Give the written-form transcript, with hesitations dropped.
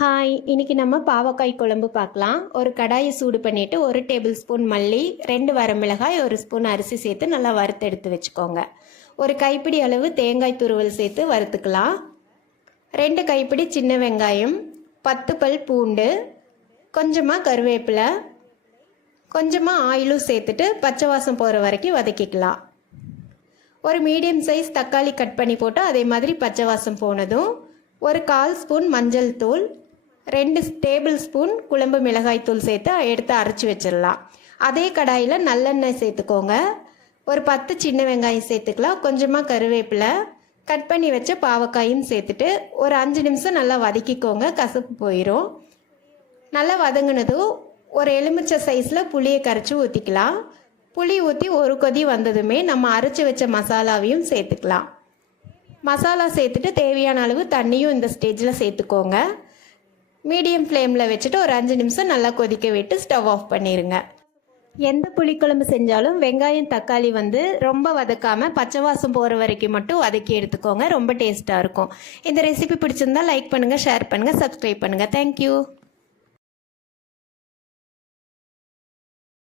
Hi, இன்னைக்கு நம்ம பாவக்காய் குழம்பு பார்க்கலாம். ஒரு கடாயை சூடு பண்ணிட்டு 1 டேபிள் ஸ்பூன் மல்லி, 2 வரமிளகாய், 1 ஸ்பூன் அரிசி சேர்த்து நல்லா வறுத்து எடுத்து வச்சுக்கோங்க. ஒரு கைப்பிடி அளவு தேங்காய் துருவல் சேர்த்து வறுத்துக்கலாம். 2 கைப்பிடி சின்ன வெங்காயம், 10 பல் பூண்டு, கொஞ்சமாக கருவேப்பிலை, கொஞ்சமாக ஆயிலும் சேர்த்துட்டு பச்சை வாசம் போகிற வரைக்கும் வதக்கிக்கலாம். ஒரு மீடியம் சைஸ் தக்காளி கட் பண்ணி போட்டு அதே மாதிரி பச்சை வாசம் போனதும் ஒரு 1/4 ஸ்பூன் மஞ்சள் தூள், 2 டேபிள் ஸ்பூன் குழம்பு மிளகாய் தூள் சேர்த்து எடுத்து அரைச்சி வச்சிடலாம். அதே கடாயில் நல்லெண்ணெய் சேர்த்துக்கோங்க. ஒரு 10 சின்ன வெங்காயம் சேர்த்துக்கலாம். கொஞ்சமாக கருவேப்பிலை, கட் பண்ணி வச்ச பாவக்காயும் சேர்த்துட்டு ஒரு 5 நிமிஷம் நல்லா வதக்கிக்கோங்க. கசப்பு போயிடும். நல்லா வதங்கினதும் ஒரு எலுமிச்சை சைஸில் புளியை கரைச்சி ஊற்றிக்கலாம். புளி ஊற்றி ஒரு கொதி வந்ததுமே நம்ம அரைச்சி வச்ச மசாலாவையும் சேர்த்துக்கலாம். மசாலா சேர்த்துட்டு தேவையான அளவு தண்ணியும் இந்த ஸ்டேஜில் சேர்த்துக்கோங்க. மீடியம் ஃப்ளேமில் வச்சுட்டு ஒரு 5 நிமிஷம் நல்லா கொதிக்க விட்டு ஸ்டவ் ஆஃப் பண்ணிடுங்க. எந்த புளிக்குழம்பு செஞ்சாலும் வெங்காயம் தக்காளி ரொம்ப வதக்காமல் பச்சை வாசம் போகிற வரைக்கும் மட்டும் வதக்கி எடுத்துக்கோங்க. ரொம்ப டேஸ்ட்டாக இருக்கும். இந்த ரெசிபி பிடிச்சிருந்தா லைக் பண்ணுங்கள், ஷேர் பண்ணுங்கள், சப்ஸ்கிரைப் பண்ணுங்கள். தேங்க்யூ.